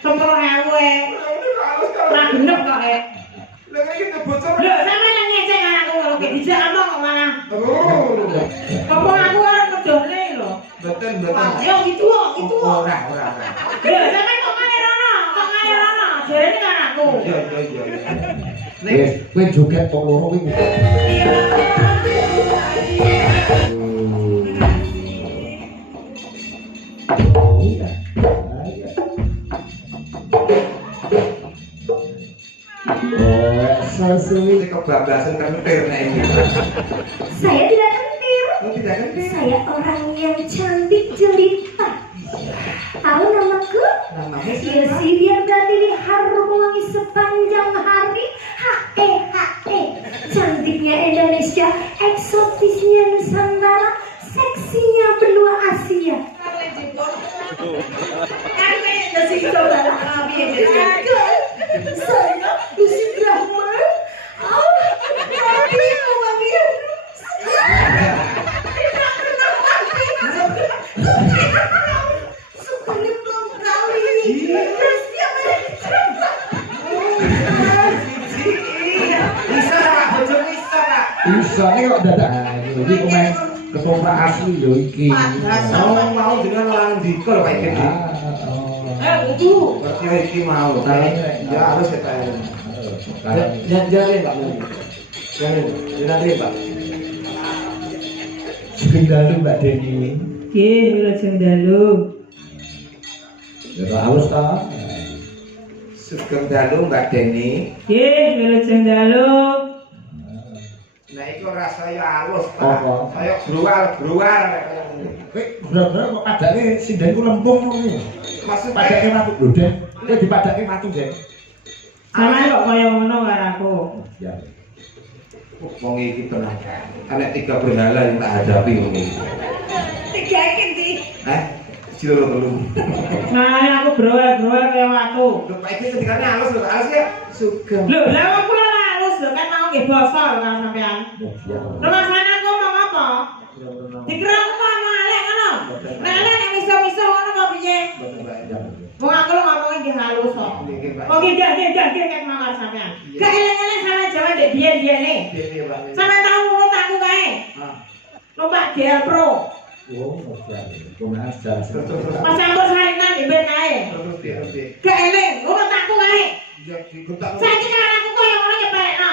10.000. Ora genep kok e. Lah kaya kita bocor. Lho, sampeyan nang ngecek anakku ngono ki dijak ngomong kok malah. Oh. Ngomong aku ora ngedone lho. Betul. Yo gitu kok, gitu kok. Ora. Lho, sampeyan kok ngene rono, jarene kan aku. Iya. Wis, kowe joget kok loro kuwi. Ini kebablasan kentir nek ini. Saya tidak kentir. Oh, tidak kentir. Saya orang yang cantik jelita. Tahu namaku? Namanya Ya sih, biar berarti di harum wangi sepanjang hari. H.E. Cantiknya Indonesia, eksotisnya Nusantara, seksinya benua Asia. Saya Lucy Brahma. Bisa nih kok dadak. Iki pemain ketoprak asli yo iki. Mau dengan orang dikol kayak gini. Itu. Berarti iki mau. Ya harus kita. Jangan Pak. Jangan Pak. Dalu Mbak Deni. Nggih, kula jeng dalu. Ya haus ta. Sugeng dalu Mbak Deni. Nggih, kula jeng dalu. Nah iku rasanya halus, Pak. Apa? Kayak gruwal. Kowe bener-bener kok padake sindengku lempung ngono. Maksud Padake matu lho, Den. Kowe dipadake matu, Den. Sampeyan kok kaya ngono karo aku. Ya. wong iki tenang. Ana 3 berhala yang tak hadapi wong iki. 3 iki ndi? Ciloro telu. Nah, aku browel-browel kaya watu. Lho, Pak iki ketikane halus lho, halus ya. Sugeng. Lho, lah aku ora halus lho kan mau nggih basa lho kan sampean. Rumah sana aku ngomong apa? Dikira aku ngomong elek ngono. Nek elek nek miso-miso ngono kok piye? Wong aku lho ngomongin nggih halus kok. Oh nggih gak mawar sampean. Gak elek-elek sama Jawa ndek biyen-biyene. Sampeyan tau urut aku kae. Lomba GL Pro. Oh, pemain sejarah. Pas campur sarinan di ben kae. Gak elek, urut aku kae. Saiki kan aku koyo ngono nyepelekno.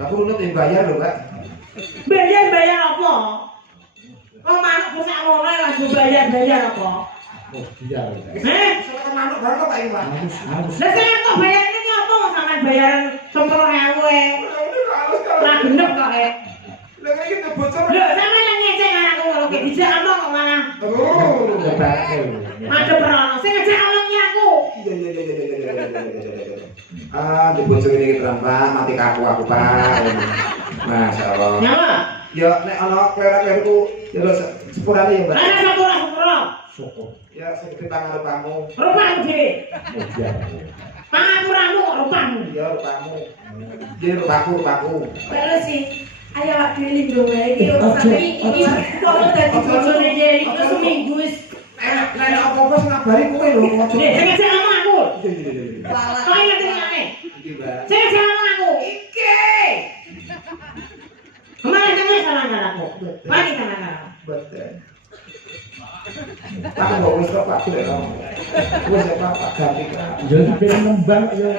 Aku nurut yang bayar lho, Pak. Bayar apa? Oh manuk kok sak ngono ya bayar apa? Oh, dia. Soal manuk barang kok Pak iki, Pak. Lah saya kok bayarnya ki apa kok sampean bayaran 10.000 e. Lah genep kok e. Lah kaya kita bocor. Lho sampean nang ngecek anakku ngono ki dijak ngomong kok malah. Oh, Madhep rono sing ngejak ngomong ki aku. Iya. Dibocor ini terang, Pak. Mati kaku aku, Pak. Masya Allah. Nyawa? Ya, nek ana kleru-kleruku ya lho sepurane ya, Mbak. Ana sepura. Soko. Ya sing dipangan rupamu. Rupamu dhewe. Dia. Pangapuramu kok rupamu. Ya rupamu. Jadi rupaku. Baru sih. Ayo awak dhewe lindho wae iki sampe iki kok dadi bojone dhewe iki seminggu wis. Nek apa-apa sing ngabari kowe lho, ojo. Nek sing ngejak ngomong aku. Iya. Kok inget ngene? Iki, Mbak. Sing ngejak ngomong aku. Iki. Kemarin kamu sama aku. Mari sama aku. Betul. Pak kok wis kok Pak Dek. Wis ya Pak ganti. Jadi pengen nembang ya.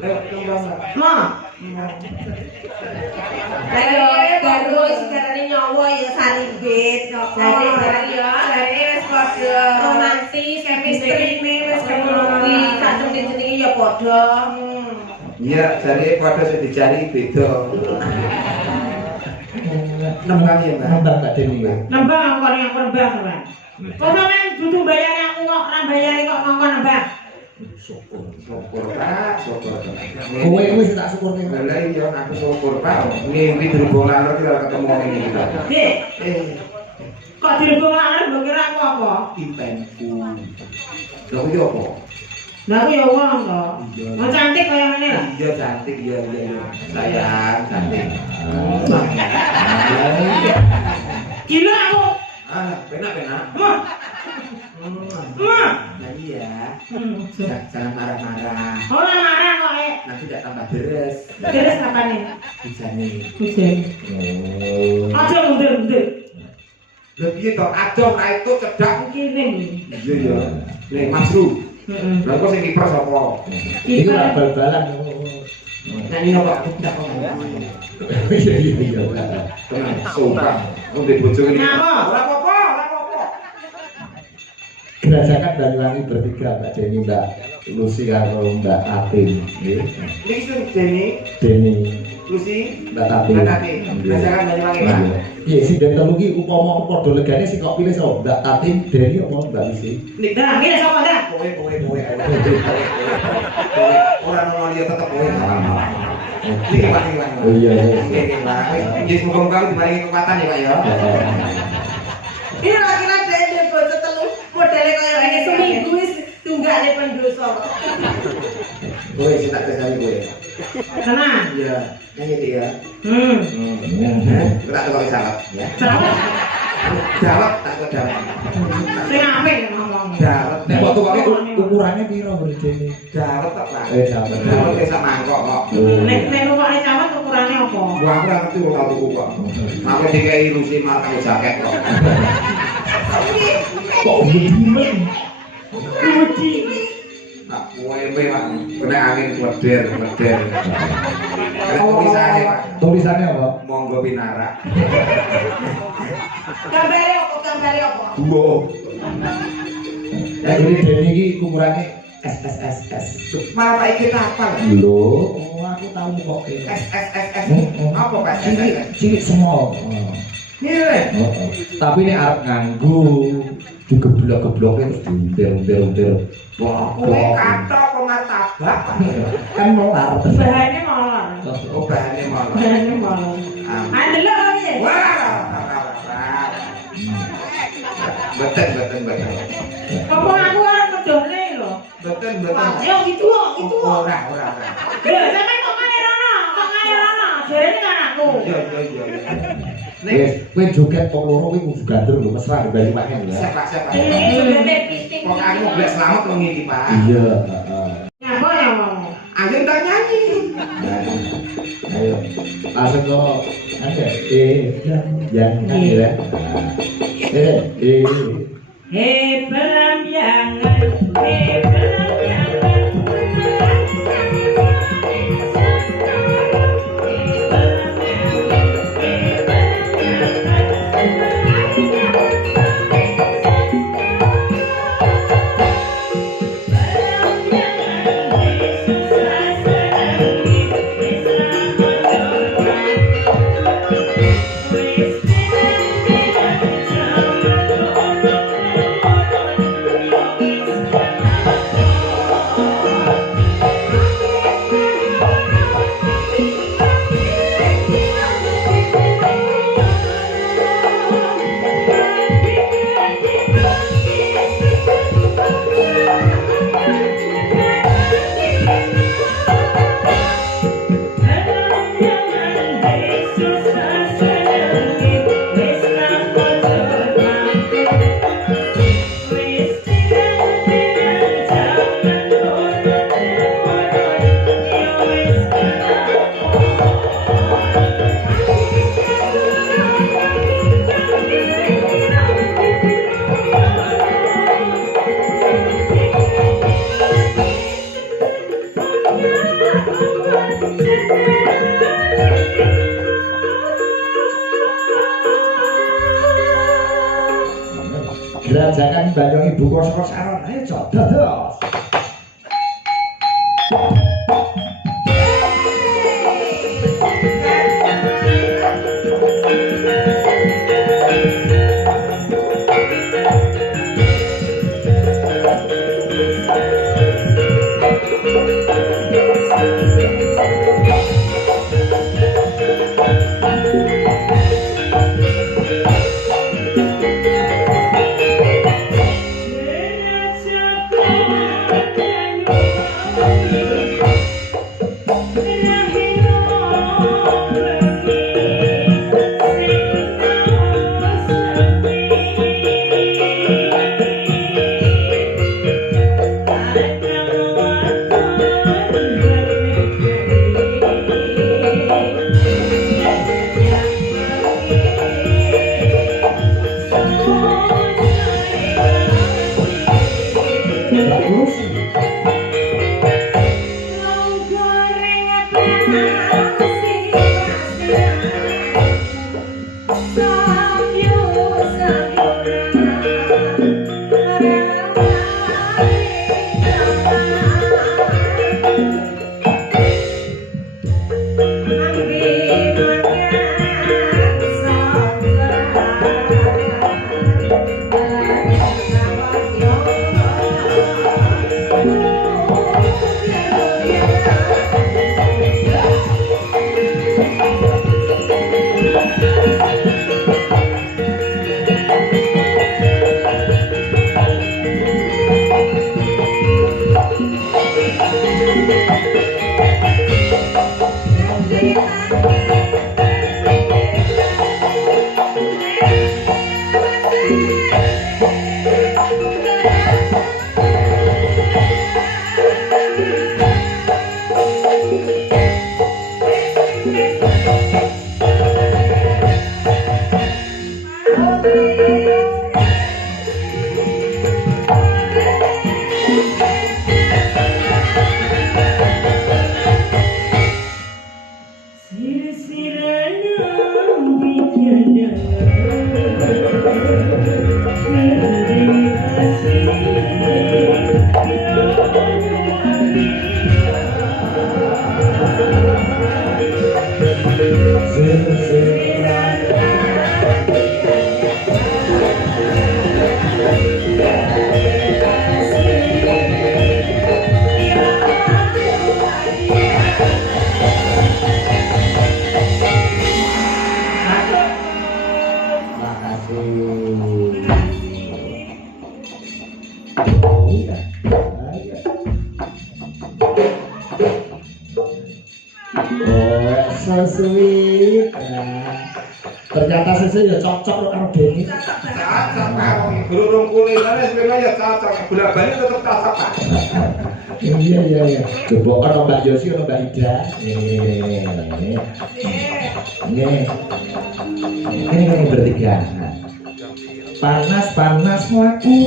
Lewat kembang, Pak. Mo. Ayo karo sekarang nyawa ya sarimbit kok. Jadi barang ya jare wis padha romantis, chemistry wis kemurupi, kadung jenenge ya padha. Iya, jadi pada sing dicari beda. Nembang ya, Mbak. Nembang Mbak Deni. Nembang kok yang nembang sampean. Kok sampean dudu bayar aku kok ora bayari kok ngongkon nembang. Syukur, Pak. Syukur. Kowe wis tak syukurne. Lah iya, aku syukur, Pak. Mimpi berhubung lalu kita ketemu ini kita. Dik, kok dirubung lanang mbok kira aku apa? Impenku. Lho iki apa? Lah aku ya wong to. Mau cantik kaya ngene lho. Iya cantik, iya. Sayang, cantik. Gila aku. Penak. Wah, Jadi ya, Hmm. jangan marah-marah. Orang marah kok Nanti tidak tambah deres. Terus apa nih? Hujan nih. Hujan. Oh. Aja mundur. Lebih toh, adong ra itu cedak. Kirim. Iya ya. Nih Masru. Heeh. Lha kok sing kiper sapa? Itu lah bal-balan. Nah ini kok aku tidak ngomong. Iya iya iya. Tenang, sumpah. Aku di bojo ini. Ngapa? Ora apa-apa, ora apa-apa. Gerajakan Banyuwangi bertiga, Mbak Denny, Mbak Lucy karo Mbak Atin. Nggih. Niki sing Deni, Denny, Lucy, Mbak Atin. Mbak Tati. Rasakan Banyuwangi, Pak. Iya, sing den telu ki upama padha legane sing kok pilih sapa? Mbak Atin, Denny apa Mbak Lucy? Nik Dah, nggih sapa dah? kowe. Ora ono liya tetep kowe. Niki Pak, niki Pak. Oh iya iya. Niki Pak. Nggih semoga diparingi kekuatan ya, Pak ya. Ini laki-laki dari bocah telu modelnya kayak ini seminggu wis tunggakne pendoso. Kowe sing tak kesali kowe. Tenang. Iya, nyanyi dia. Tak kok jawab ya. Jawab. Jawab tak kok jawab. Sing apik ngomong. Jawab. Nek kok tukake ukurannya piro Bro Denny? Jawab tak Pak. Jawab. Jawab bisa mangkok kok. Nek numpak cawat ukurannya apa? Wah, aku ora ngerti kok tau tuku kok. Aku dikai ilusi malah kamu jaket kok. Kok begini? Wedi. Nah, kowe Pak, kena angin kleder. Ada tulisannya Pak. Tulisannya apa? Monggo pinarak. Gambare apa? Duo. Ya jadi Denny iki ukurannya SSSS. Malah Pak iki apa? Lho, aku tahu kok. SSSS. Apa Pak? Cilik small. Ini. Tapi ini arep nganggo digeblok-gebloknya terus diuntir-untir. Wah, Kowe kathok kok martabak. kan melar. Bahannya molor. Oh, bahannya malah. Bahannya molor. Ah, delok kok piye? Wah. Betul. Apa aku arep medhone lho. Betul. Yo gitu kok. Ora. Lho, sampean kok ngalir ana. Jarene kan aku. Iya. Wes, kowe joget kok loro kowe kudu gandrung lho mesra bali paken ya. Siapa? Ini sebenarnya pisting. Kok aku blek selamat wong iki, Pak. Iya, Nyapa ya wong. Ayo tak nyanyi. Ayo. Langsung kok ada yang ya. Pelambiangan. Gerajakan Banyuwangi Ibu Kosok Saron. Ayo dados. Jenazah Sweet. Ternyata sesuk ya cocok karo Deni. Cocok karo gurung kulinane sebenarnya ya cocok. Bola-bali tetep cocok, Pak. Iya. Coba ono Mbak Yosi, ono Mbak Ida. Ini bertiga. Panas melaku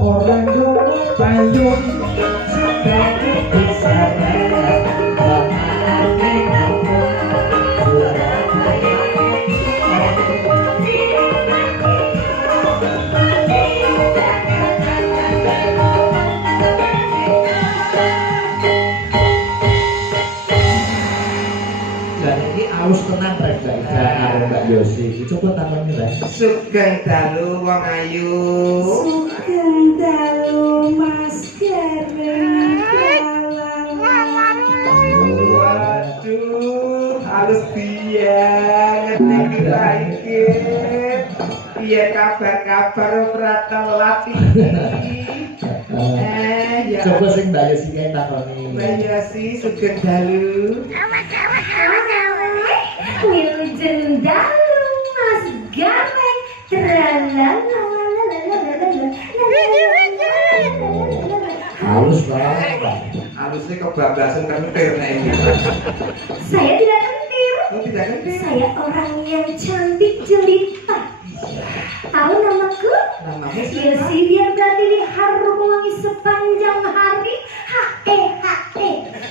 orang dulu payung sebagai bersama. Harus tenang rek Mbak Yosi. Coba tangannya rek. Sugeng dalu wong ayu. Sugeng dalu Mas Kevin. Waduh, halus biyen kita iki. Piye kabar Prata Lati? Ya. Coba sing Mbak Yosi kae takoni. Mbak Yosi sugeng dalu. Wilujeng dalu Mas Gamek. Halus banget. Halusnya kebablasan kentir nek iki. Saya tidak kentir. Oh, tidak kentir. Saya orang yang cantik jelita. Tahu namaku? Namanya Yosi biar berarti di harum wangi sepanjang hari.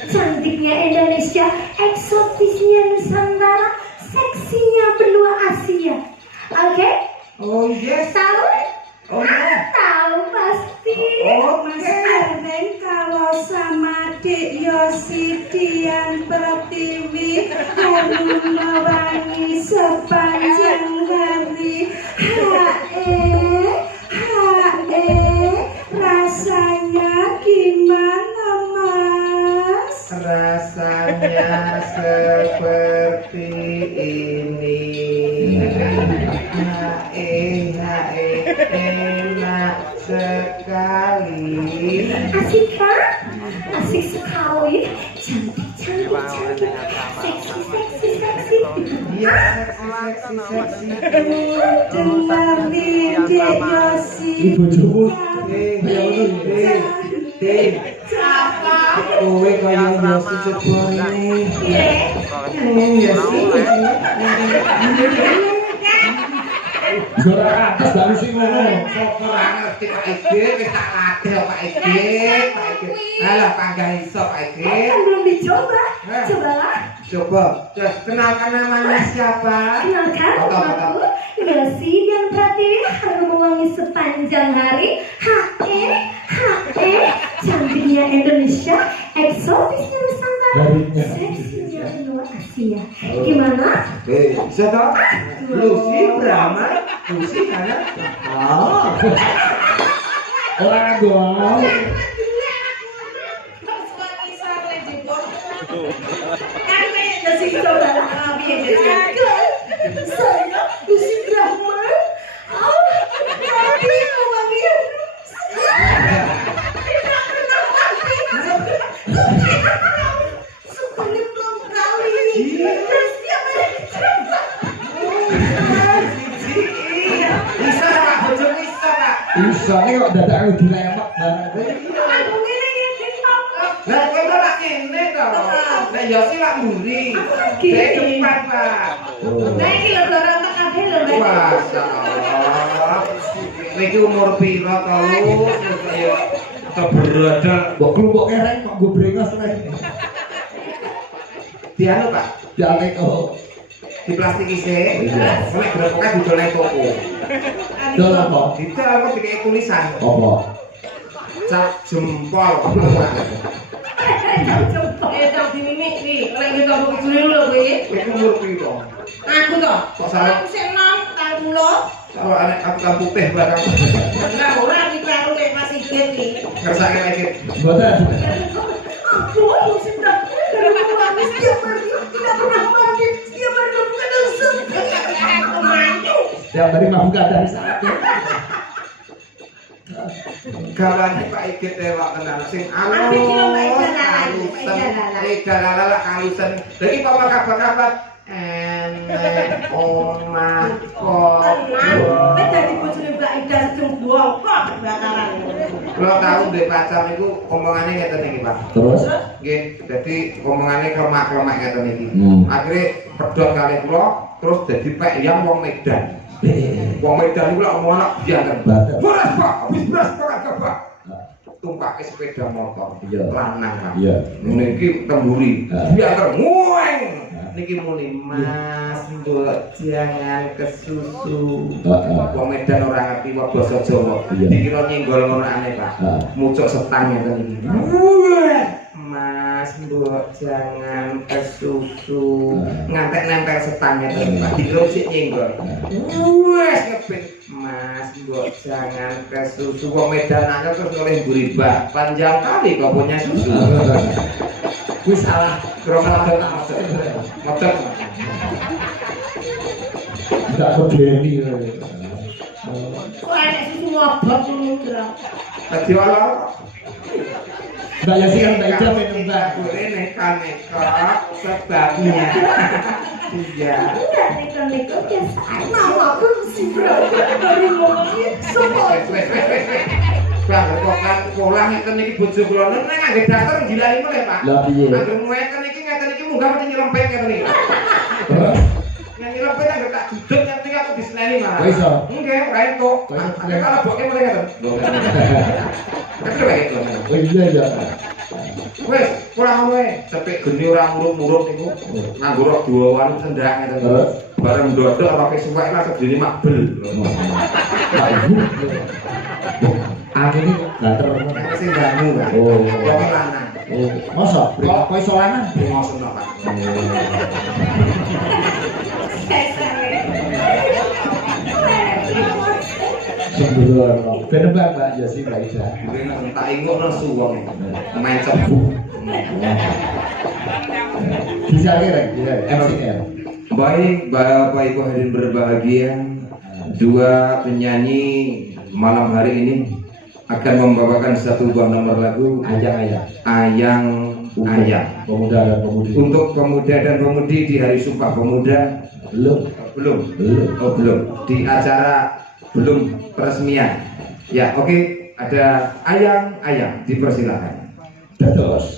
Cantiknya Indonesia, eksotisnya Nusantara, seksinya benua Asia. Oke? Oh yes. Tahu? Oh ya. Tahu pasti. Oh, Mas oke. Erwin kalau sama Dik Yosi Dian Pertiwi harum wangi sepanjang hari. Rasanya gimana Mas? Rasanya seperti ini. Enak sekali. Asik kan? Asik sekali. Cantik. Seksi. Iya, seksi. Dengar nih Dik Yosi. Ibu jumut. Kowe kaya Yosi Cepone. Ora atas baru sing ngono. Kok ora ngerti Pak Ege, wis tak latih Pak Ege. Alah panggah iso Pak Ege. Kan belum dicoba. Cobalah. Coba, kenalkan namanya siapa? Kenalkan namaku Yosi Dian Pratiwi harum wangi sepanjang hari. Cantiknya Indonesia, eksotisnya Nusantara, seksinya benua Asia. Gimana? Bisa toh? Lucy Brahma, Lucy mana? Ora nggo. Kan kayak jadi coba piye jadi. Saya Gusti Brahma. Mati wangi. Tidak pernah mati. Sekali belum kali. Setiap hari. Bisa Pak, bojo bisa Pak. Bisa nih kok dadak dilemak barang. Aku ngene iki kok. Lah kowe lak kene to. Lah ya sih lak mburi. Dek depan Pak. Nah iki lho dorong tak kabeh lho Mbak. Masyaallah. Niki umur piro to lu? Kaya beradal. Mbok klumpuk kereng kok gue brengos rek. Dianu Pak, Dialek kok. di plastik isih. Iya. Nek berapa didol nang toko. Dol apa? Didol apa dikek tulisan. Apa? Cap jempol. Tak dimimik iki. Nek kita kok dulu lho kowe. Iku umur piro? Aku to. Kok salah? Aku sik nom 40. Kalau anak aku kan putih barang. Lah ora iki karo nek Mas Sigit iki. Ngersake lagi. Mboten. Aku mesti tak dari setiap hari tidak pernah mandi. Setiap hari bukan dosa. Aku mandi. Yang dari mabukan dari saat. Gawane Pak Igit ewak tenan sing anu. Tapi iki lho Mbak Ida Lala. Ida Lala kalusen. Lagi papa kabar-kabar enek omah kok. Tenang. Dadi bojone Mbak Ida sedeng bongkok bakaran. Kalau tahu deh pacar itu omongannya ngeten iki Pak. Terus? Nggih, dadi omongannya klemak-klemak ngeten iki. Hmm. Akhirnya pedot kali kula terus dadi pek yang wong Medan. Wong Medan iku lak omong anak bianten. Beras Pak, habis beras Pak. Tumpake sepeda motor. Iya. Lanang Pak. Iya. Niki temburi. Ah. Bianten ngueng. Niki muni Mas, mbok jangan kesusu. Wong Medan ora ngerti wae basa Jawa. Iya. Dikira nyenggol ngono aneh Pak. Ah. Mucuk setang ngeten iki. Mas, mbok jangan kesusu. Ngantek nempel setang ngeten Pak. Dikira sik nyenggol. Wes ngepit. Mas, mbok jangan kesusu. Wong Medan aja terus oleh mburi bak. Panjang kali kok punya susu. Kuwi salah. Kromot tak model. Enggak kebeni. Kok enek susu ngobot ngono. Dadi ora. Mbak Yasi kan Mbak Ida minum Mbak. Boleh neka-neka sebabnya. Iya. Neko-neko biasa. Nama aku si Brahma dari ngomongin semua. Bang, kok kan pola ngeten iki bojo kula nek ngangge daster gilani meneh, Pak. Lah piye? Angger ngeten iki munggah mesti nyelempet ngeten iki. Nek nyelempet angger tak duduk ngerti aku diseneni malah. Kok iso? Nggih, ora entuk. Kok iso? Tapi kalau boke mulai ngeten. Tapi wae itu. Oh iya ya. Wes, kurang ngono ae. Cepet geni ora murut-murut niku. Nganggo rok duawan cendak ngeten. Terus? Bareng ndodok roke suwek lah sedene makbel. Pak Ibu. Aku ini gak terlalu. Sing bangu, Pak. Oh. Wong lanang. Oh, masa? Kok iso lanang? Ngosen Pak. Sembrono. Bener Mbak Yasi Mbak Ida. Kuwi nek tak ingokno suwong. Main cebu. Bisa kira, bisa. MCR. Baik, Bapak Ibu hadirin berbahagia. Dua penyanyi malam hari ini akan membawakan satu buah nomor lagu Ayang-ayang. Ayang-ayang. Pemuda dan pemudi. Untuk pemuda dan pemudi di Hari Sumpah Pemuda Belum. belum. Belum. Oh belum. Di acara belum peresmian. Ya oke. Ada ayang-ayang. Dipersilakan. Terus.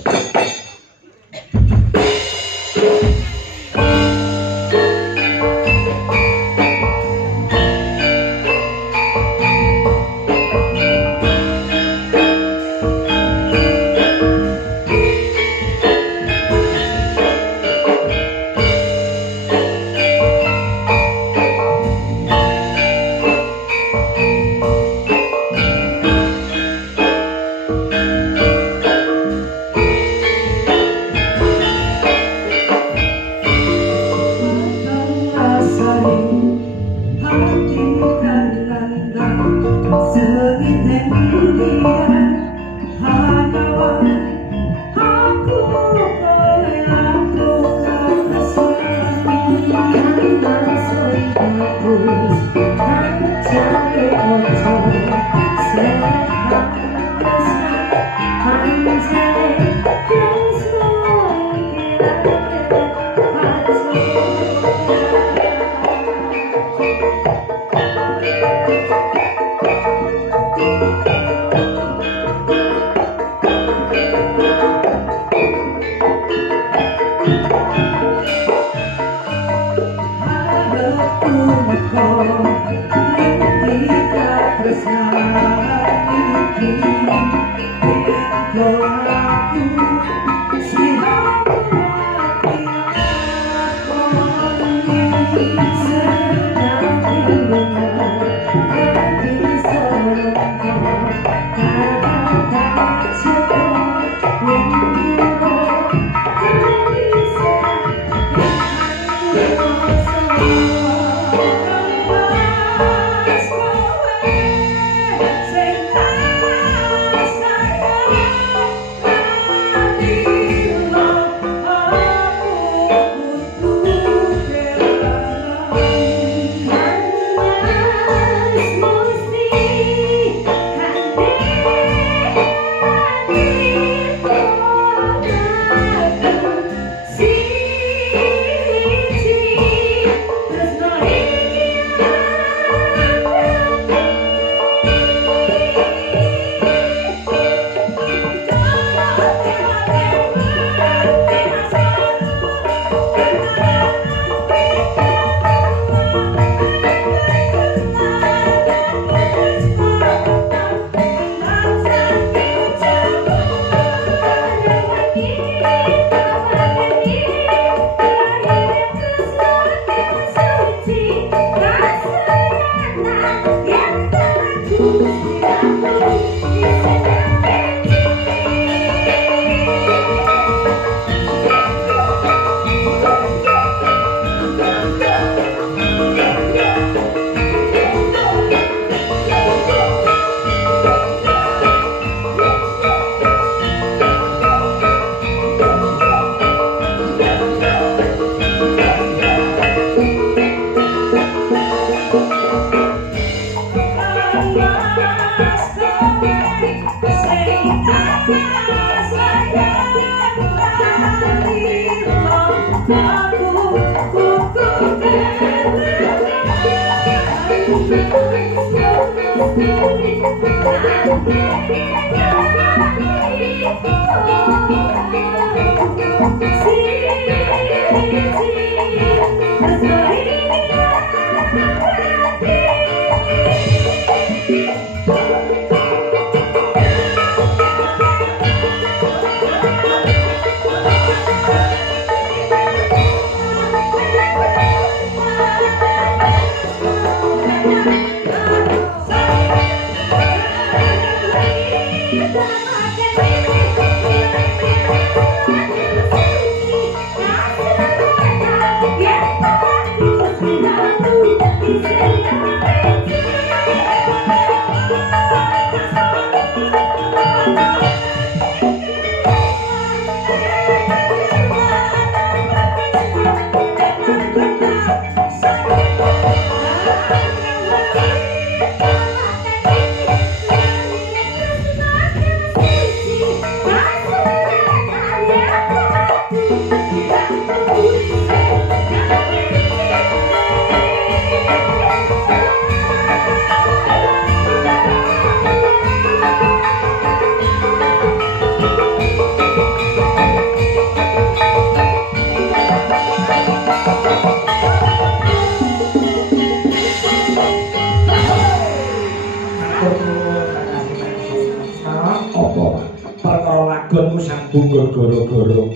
Apa? Perkara lagonmu sambung goro-goro.